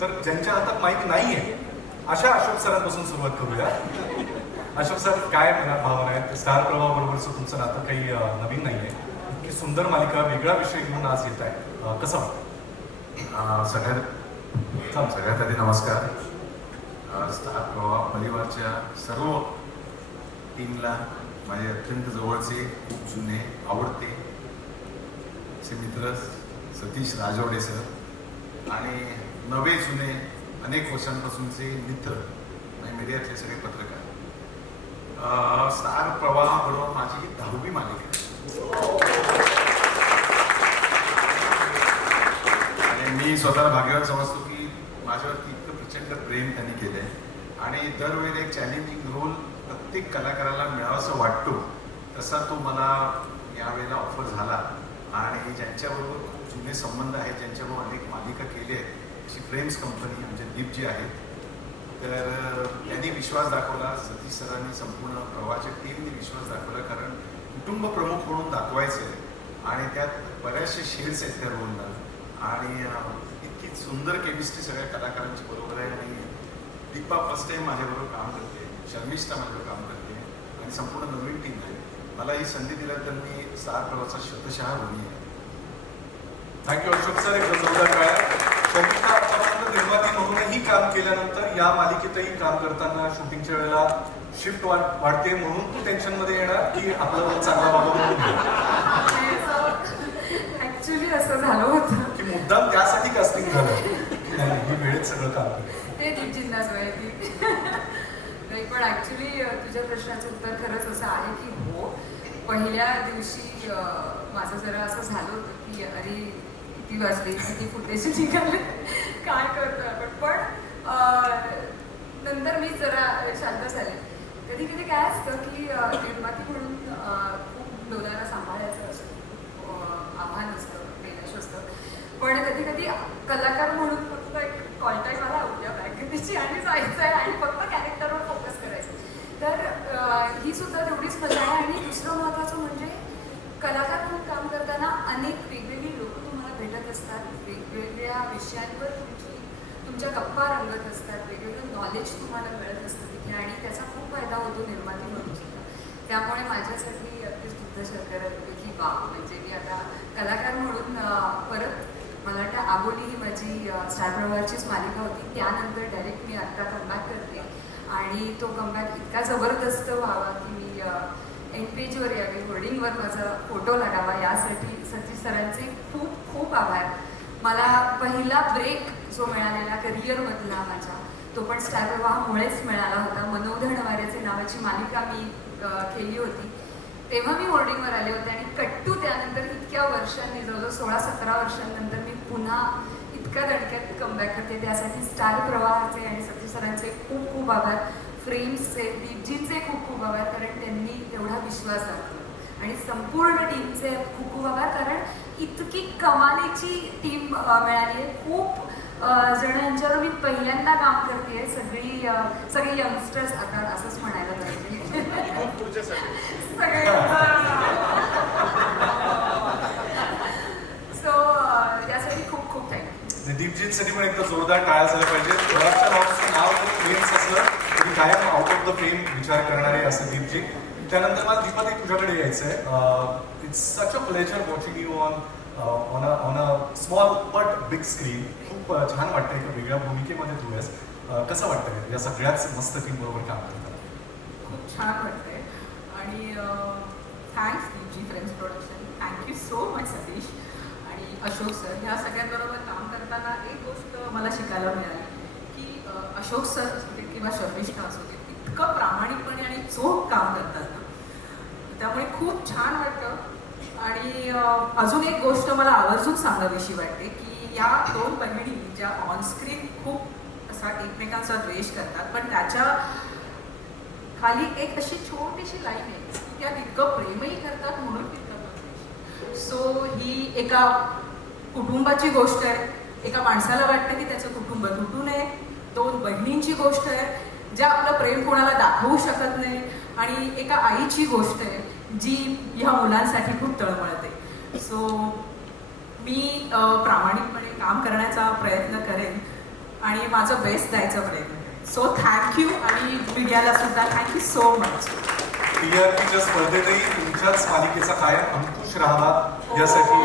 तर ज्यांच्या हातात माईक नाहीये अशा अशोक सरांपासून सुरुवात करूया. अशोक सर, काय भावना आहेत? स्टार प्रवाह बरोबरचं तुमचं नातं काही नवीन नाहीये, इतकी सुंदर मालिका, वेगळा विषय घेऊन आज येत आहे, कसं वाटतं? सगळ्यात आधी नमस्कार. स्टार प्रवाह परिवारच्या सर्व टीमला, माझे अत्यंत जवळचे, खूप जुने, आवडते असे मित्र सतीश राजवडे सर आणि नवे जुने अनेक वर्षांपासूनचे मित्र आणि मीडियातले सगळे पत्रकार. स्टार प्रवाहाबरोबर माझी ही 10वी मालिका आणि मी स्वतःला भाग्यवान समजतो की माझ्यावरती इतकं प्रचंड प्रेम त्यांनी केलंय आणि दरवेळी एक चॅलेंजिंग रोल प्रत्येक कलाकाराला मिळावासा वाटतो, तसा तो मला यावेळेला ऑफर झाला. आणि ज्यांच्याबरोबर खूप जुने संबंध आहेत, ज्यांच्याबरोबर अनेक मालिका केल्या आहेत, अशी फ्रेम्स कंपनी म्हणजे दीपजी आहेत, तर त्यांनी विश्वास दाखवला. सतीश सरांनी, संपूर्ण प्रवाहाच्या टीमने विश्वास दाखवला, कारण कुटुंब प्रमुख म्हणून दाखवायचं आहे आणि त्यात बऱ्याचशे शेड्स आहेत त्या रोलला आणि इतकी सुंदर केमिस्ट्री सगळ्या कलाकारांची बरोबर आहे. आणि दीपा फर्स्ट टाईम माझ्याबरोबर काम करते, शर्मिष्ठा माझ्याबरोबर काम करते आणि संपूर्ण नवीन टीम आहे. मला ही संधी दिल्याबद्दल मी स्टार प्रवाहाचा शतशः ऋणी आहे. Thank you Ashok sir. एक जोरदार काय शर्मिष्ठा आतापर्यंत निर्माती म्हणूनही काम केल्यानंतर या मालिकेतही काम करताना शूटिंगच्या वेळेला शिफ्ट वाढते म्हणून तू टेन्शनमध्ये येणार की आपलं चांगला बाबा म्हणून? ऍक्च्युली असं झालं होतं की मुद्दाम त्यासाठी कास्टिंग झालं की नाही ही वेळेत सगळं काम करते? ते दीपजींनाच माहिती. नाही, पण ऍक्च्युली तुझ्या प्रश्नाचं उत्तर खरंच असं आहे की हो, पहिल्या दिवशी माझं जरा असं झालं होतं की अरे किती वाजले, किती फुटेज निघाले, काय करतो आपण. पण नंतर मी जरा शांत झाले. कधी कधी काय असतं की निर्माती म्हणून खूप डोलारा सांभाळायचं असतं, आव्हान असतं, कैलाश असतं. पण कधी कधी कलाकार म्हणून फक्त एक कॉल टाईम आला उद्या बँकेची आणि जायचं आहे आणि फक्त कॅरेक्टरवर फोकस करायचं. तर ही सुद्धा तेवढीच मजा आहे. आणि दुसरं महत्त्वाचं म्हणजे कलाकार म्हणून काम करताना अनेक वेगवेगळी लोक तुम्हाला भेटत असतात, वेगवेगळ्या विषयांवर तुमच्या गप्पा रंगत असतात, वेगवेगळं नॉलेज तुम्हाला मिळत असतं तिथे आणि त्याचा खूप फायदा होतो निर्माती म्हणून सुद्धा. त्यामुळे माझ्यासाठी अगदीच दुग्ध शर्करा की वा, म्हणजे मी आता कलाकार म्हणून परत, मला वाटतं आबोली ही माझी स्टार प्रवाहाचीच मालिका होती, त्यानंतर डायरेक्ट मी आत्ता कमबॅक करते आणि तो कमबॅक इतका जबरदस्त व्हावा की मी एंड पेजवर यावी, होर्डिंगवर माझा फोटो लागावा, यासाठी सतीश सरांचे खूप खूप आभार. मला पहिला ब्रेक जो मिळालेला करिअरमधला माझा, तो पण स्टार प्रवाहामुळेच मिळाला होता. मनोधन वाऱ्याचे नावाची मालिका मी केली होती, तेव्हा मी होर्डिंगवर आले होते आणि कट्टू त्यानंतर इतक्या वर्षांनी, जवळजवळ 16-17 वर्षांनंतर मी पुन्हा इतक्या दणक्यात कमबॅक करते. त्यासाठी स्टार प्रवाहाचे आणि सतीश सरांचे खूप खूप आभार. फ्रेम्सचे, दीपजींचे खूप खूप आभार, कारण त्यांनी एवढा विश्वास दाखवला आणि संपूर्ण टीमचे खूप खूप आभार, कारण इतकी कमालीची टीम मिळाली आहे. खूप जणांच्यावर मी पहिल्यांदा काम करते, सगळे यंगस्टर्स आता असंच म्हणायला पाहिजे. सगळे सो त्यासाठी खूप खूप थँक्यू. दीपजींसाठी पण एकदा जोरदार टाळ्या झाल्या पाहिजे. प्रवाहाच्या नाव फ्रेम्स असलं तरी कायम आउट ऑफ द फ्रेम विचार करणारे असं दीपजी. त्यानंतर मला दीपा तुझ्याकडे यायचं आहे. It's such a pleasure watching you on a small but big screen. खूप छान वाटतं, एका वेगळ्या भूमिकेमध्ये तू आहेस. कसं वाटतं या सगळ्याच मस्त टीम बरोबर काम करताना? खूप छान वाटतंय आणि thanks Deepji friends production, thank you so much Satish आणि अशोक सर. ह्या सगळ्यांबरोबर काम करताना एक गोष्ट मला शिकायला मिळाली की अशोक सर किंवा शर्मिष्ठा असू दे, इतकं प्रामाणिकपणे आणि चोख काम करतात ना, त्यामुळे खूप छान वाटतं. आणि अजून एक गोष्ट मला आवर्जून सांगावीशी वाटते की या दोन बहिणी ज्या ऑनस्क्रीन खूप असा एकमेकांचा द्वेष करतात, पण त्याच्या खाली एक अशी छोटीशी लाईन आहे की त्या तितकं प्रेमही करतात म्हणून तितकं द्वेष. सो ही एका कुटुंबाची गोष्ट आहे, एका माणसाला वाटतं की त्याचं कुटुंब तुटू नये. दोन बहिणींची गोष्ट आहे ज्या आपलं प्रेम कोणाला दाखवू शकत नाही आणि एका आईची गोष्ट आहे जी ह्या मुलांसाठी खूप तळमळते. सो मी प्रामाणिकपणे काम करण्याचा प्रयत्न करेन आणि माझं बेस्ट द्यायचा प्रयत्न करेन. सो थँक्यू आणि मीडियाला सुद्धा थँक्यू सो मच. टीआरपीच्या स्पर्धेतही तुमच्याच मालिकेचा कायम अंकुश राहावा यासाठी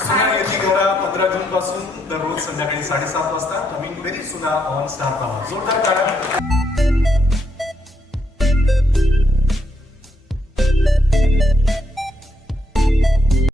सुना येथे घरा 15 जून पासून दररोज संध्याकाळी 7:30 वाजता कमिंग व्हेरी सुना ऑन स्टार प्रवाह. जोरदार टाळ्या.